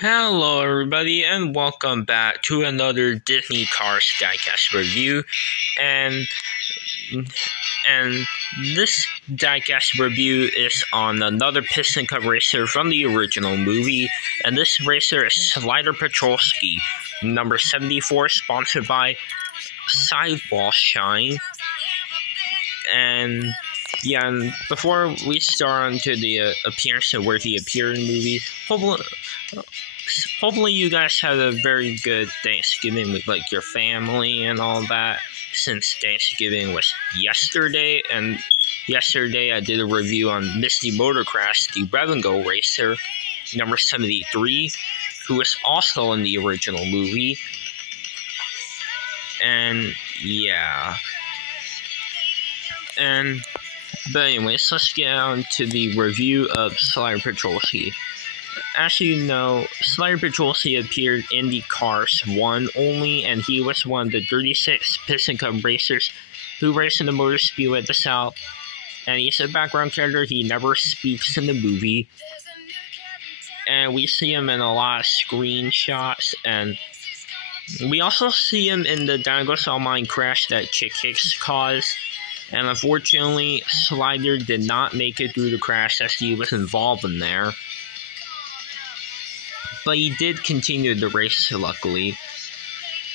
Hello everybody and welcome back to another Disney Cars diecast review, and this diecast review is on another Piston Cup racer from the original movie, and this racer is Slider Petrolski, number 74, sponsored by Sidewall Shine. And yeah, and before we start onto the appearance of where he appeared in the movie, hopefully you guys had a very good Thanksgiving with like your family and all that, since Thanksgiving was yesterday, and yesterday I did a review on Misty Motorcraft, the Rev and Go racer, number 73, who was also in the original movie. And yeah. But anyways, let's get on to the review of Slider Petrolski. As you know, Slider Petrolski appeared in the Cars 1 only, and he was one of the 36 Piston Cup racers who raced in the Motor Speedway at the South. And he's a background character. He never speaks in the movie. And we see him in a lot of screenshots, and we also see him in the Dynagos Online crash that Chick Hicks caused. And unfortunately, Slider did not make it through the crash as he was involved in there. But he did continue the race, luckily.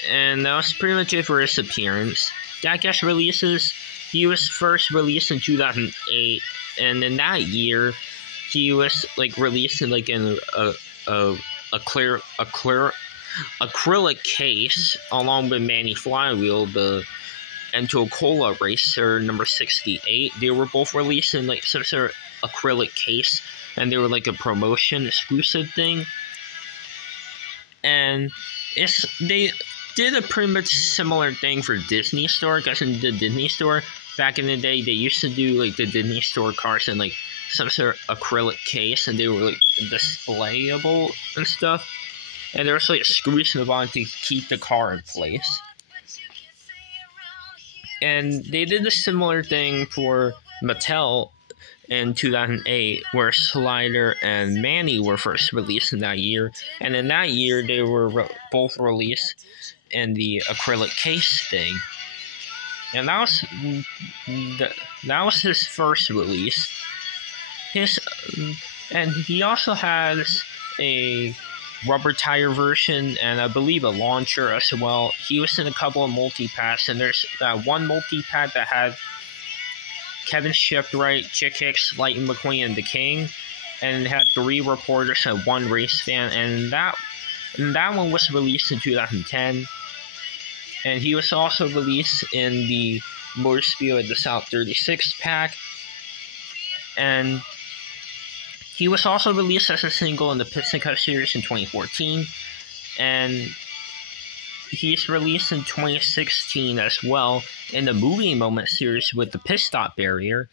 And that was pretty much it for his appearance. Diecast releases, he was first released in 2008. And in that year, he was like released in like in a clear acrylic case, along with Manny Flywheel, the Cola racer number 68. They were both released in like some sort of acrylic case, and they were like a promotion exclusive thing. And they did a pretty much similar thing for Disney Store, because in the Disney Store back in the day, they used to do like the Disney Store cars in like some sort of acrylic case, and they were like displayable and stuff. And there was like screws in the bottom to keep the car in place. And they did a similar thing for Mattel in 2008, where Slider and Manny were first released in that year. And in that year, they were both released in the acrylic case thing. And that was his first release. And he also has a rubber tire version, and I believe a launcher as well. He was in a couple of multi-packs, and there's one multi-pack that had Kevin Shipwright, Chick Hicks, Lightning McQueen, and the King, and it had 3 reporters and 1 race fan, and that one was released in 2010. And he was also released in the Motor Speedway at the South 36 pack, and he was also released as a single in the Piston Cup series in 2014, and he's released in 2016 as well in the Movie Moment series with the Pit Stop Barrier.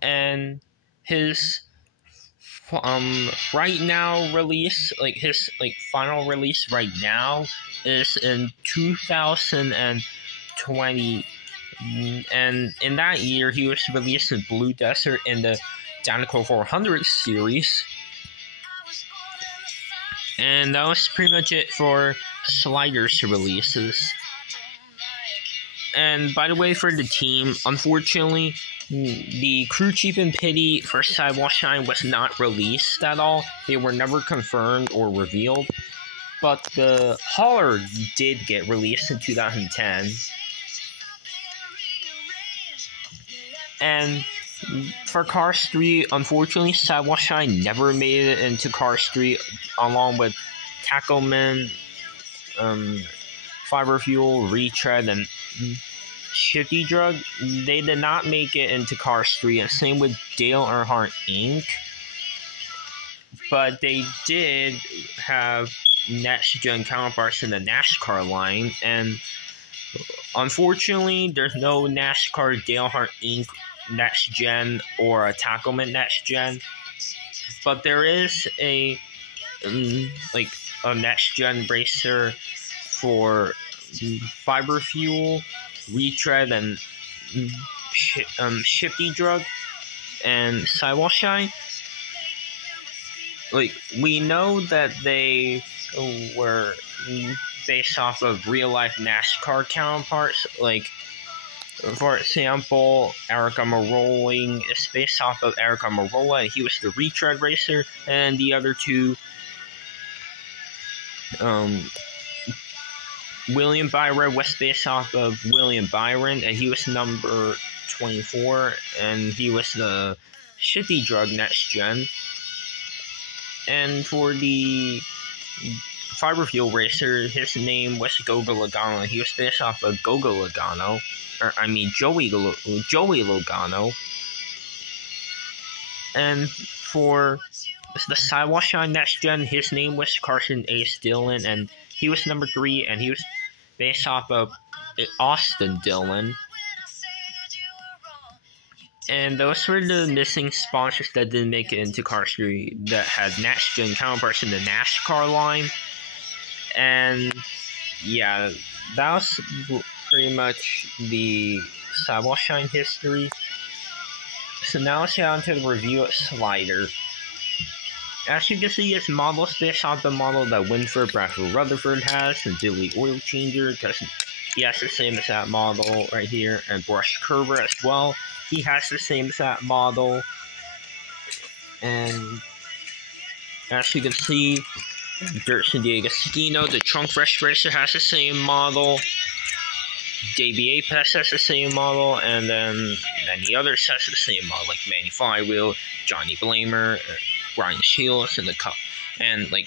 And his right now release, like his final release right now, is in 2020, and in that year he was released in Blue Desert in the Danico 400 series. And that was pretty much it for Slider's releases. And by the way, for the team, unfortunately, the crew chief and pity for Sidewall Shine was not released at all. They were never confirmed or revealed. But the hauler did get released in 2010. And for Cars 3, unfortunately, Sidewall Shine never made it into Cars 3, along with Tackleman, Fiber Fuel, Retread, and Shifty Drug. They did not make it into Cars 3, and same with Dale Earnhardt Inc. But they did have next-gen counterparts in the NASCAR line, and unfortunately, there's no NASCAR Dale Earnhardt Inc. Next Gen or a Tackleman Next Gen, but there is a Next Gen racer for Fiber Fuel, Retread, and Shifty Drug, and Sidewall Shine. like, we know that they were based off of real life NASCAR counterparts. Like, for example, Eric Almirola is based off of Eric Almirola, and he was the retread racer, and the other two, William Byron was based off of William Byron, and he was number 24, and he was the shitty drug next gen. And for the fiber fuel racer, his name was Gogo Logano, and he was based off of Gogo Logano, or I mean Joey Logano. And for the Sidewall Shine next gen, his name was Carson Ace Dillon, and he was number 3, and he was based off of Austin Dillon. And those were the missing sponsors that didn't make it into Cars 3 that had next gen counterparts in the NASCAR line. And yeah, that was pretty much the Sidewall Shine history. So now let's get on to the review of Slider. As you can see, its model is based off the model that Winford Bradford Rutherford has, and Billy Oil Changer, because he has the same as that model right here, and Brush Curver as well. He has the same as that model. And as you can see, Dirt San Diego Skino, the Trunk Fresh Racer, has the same model. Davey Apex has the same model, and then many others has the same model, like Manny Flywheel, Johnny Blamer, Ryan Shields, and and like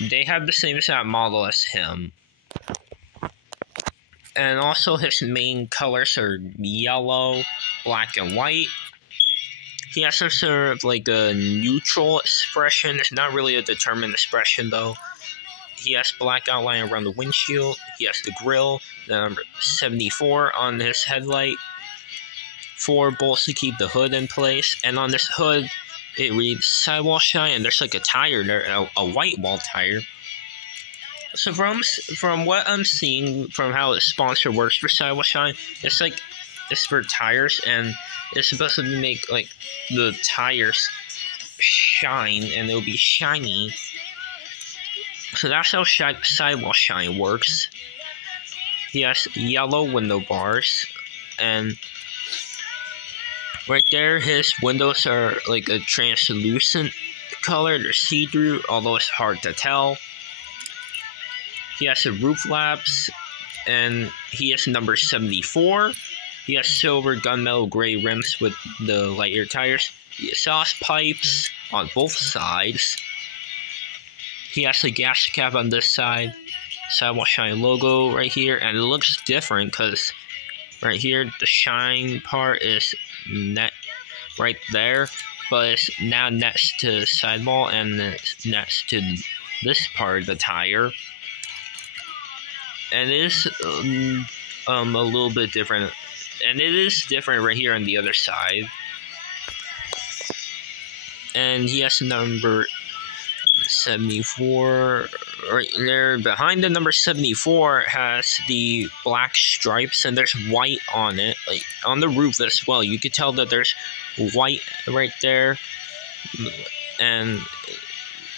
they have the same exact model as him. And also his main colors are yellow, black, and white. He has some sort of like a neutral expression. It's not really a determined expression though. He has black outline around the windshield. He has the grille, the number 74 on his headlight, 4 bolts to keep the hood in place, and on this hood it reads Sidewall Shine, and there's like a tire there, a white wall tire. So from what I'm seeing, from how the sponsor works for Sidewall Shine, it's for tires, and it's supposed to make like the tires shine, and it'll be shiny. So that's how Sidewall Shine works. He has yellow window bars, and right there, his windows are like a translucent color. They're see-through, although it's hard to tell. He has the roof flaps, and he is number 74. He has silver gunmetal gray rims with the lighter tires. He has exhaust pipes on both sides. He has a gas cap on this side. Sidewall Shine logo right here, and it looks different because right here the shine part is net right there, but it's now next to the sidewall and it's next to this part of the tire, and it is a little bit different, and it is different right here on the other side. And he has number 74 right there. Behind the number 74 has the black stripes, and there's white on it, like on the roof as well. You could tell that there's white right there, and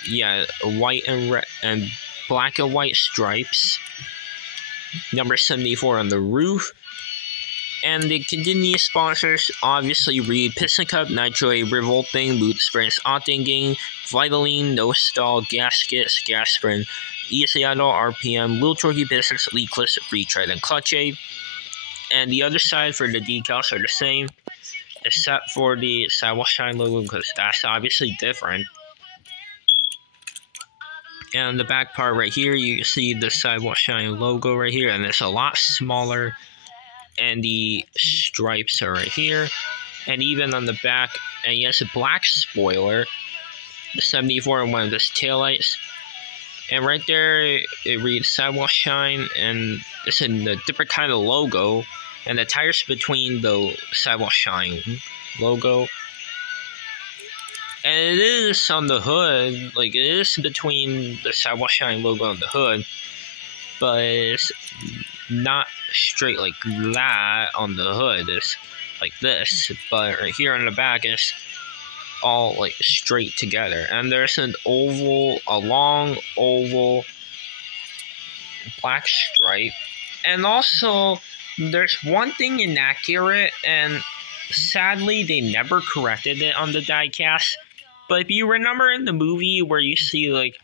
yeah, white and red and black and white stripes. Number 74 on the roof. And the continuous sponsors obviously read Piston Cup, Nitro A, Revolting, Boot Springs, Octane Gang, Vitaline, No Stall, Gaskets, Gas Spring, Easy Idle, RPM, Little Turkey Pistons, Elite Clips, Retread, and Clutch Aid. And the other side for the decals are the same, except for the Sidewall Shine logo, because that's obviously different. And on the back part right here, you can see the Sidewall Shine logo right here, and it's a lot smaller. And the stripes are right here, and even on the back, and he has a black spoiler, the 74 and one of his taillights, and right there it reads Sidewall Shine, and it's in a different kind of logo, and the tires between the Sidewall Shine logo, and it is on the hood, like it is between the Sidewall Shine logo on the hood, but it's not straight like that on the hood. It's like this, but right here on the back is all like straight together, and there's a long oval black stripe. And also there's one thing inaccurate, and sadly they never corrected it on the diecast. But if you remember in the movie where you see like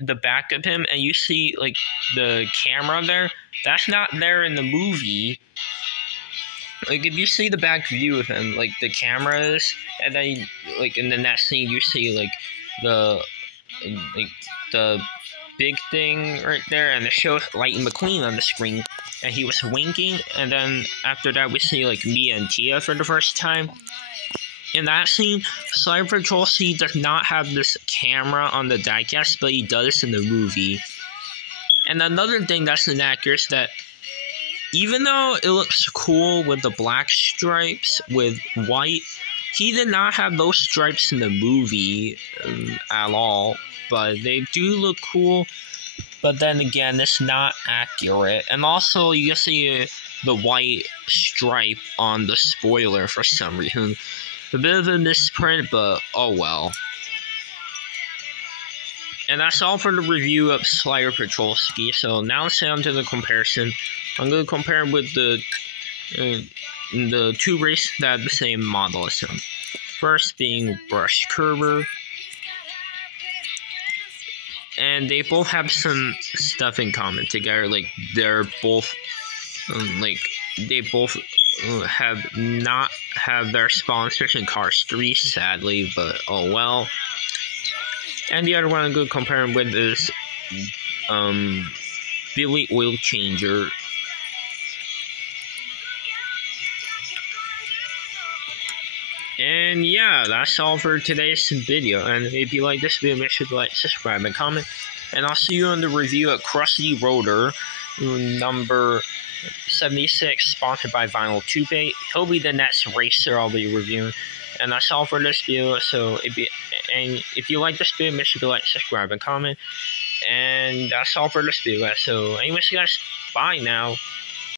the back of him and you see like the camera there, that's not there in the movie. Like if you see the back view of him, like the cameras, and then like in the next scene you see like the big thing right there, and it shows Lightning McQueen on the screen, and he was winking, and then after that we see like Mia and Tia for the first time. In that scene, Petrolski does not have this camera on the diecast, but he does in the movie. And another thing that's inaccurate is that even though it looks cool with the black stripes with white, he did not have those stripes in the movie at all. But they do look cool. But then again, it's not accurate. And also, you can see the white stripe on the spoiler for some reason. A bit of a misprint, but oh well. And that's all for the review of Slider Petrolski. So now let's get on to the comparison. I'm going to compare him with the two races that have the same model as him. First being Brush Curver. And they both have some stuff in common together. Like they're both they both have not have their sponsors in Cars 3, sadly, but oh well. And the other one I'm going to compare him with is Billy Oil Changer. And yeah, that's all for today's video. And if you like this video, make sure to like, subscribe, and comment. And I'll see you on the review at Krusty Rotor, number 76, sponsored by Vinyl Toothpaste. He'll be the next racer I'll be reviewing. And that's all for this video. So if you like this video, make sure to like, subscribe, and comment. And that's all for this video, guys. So anyways, guys, bye now.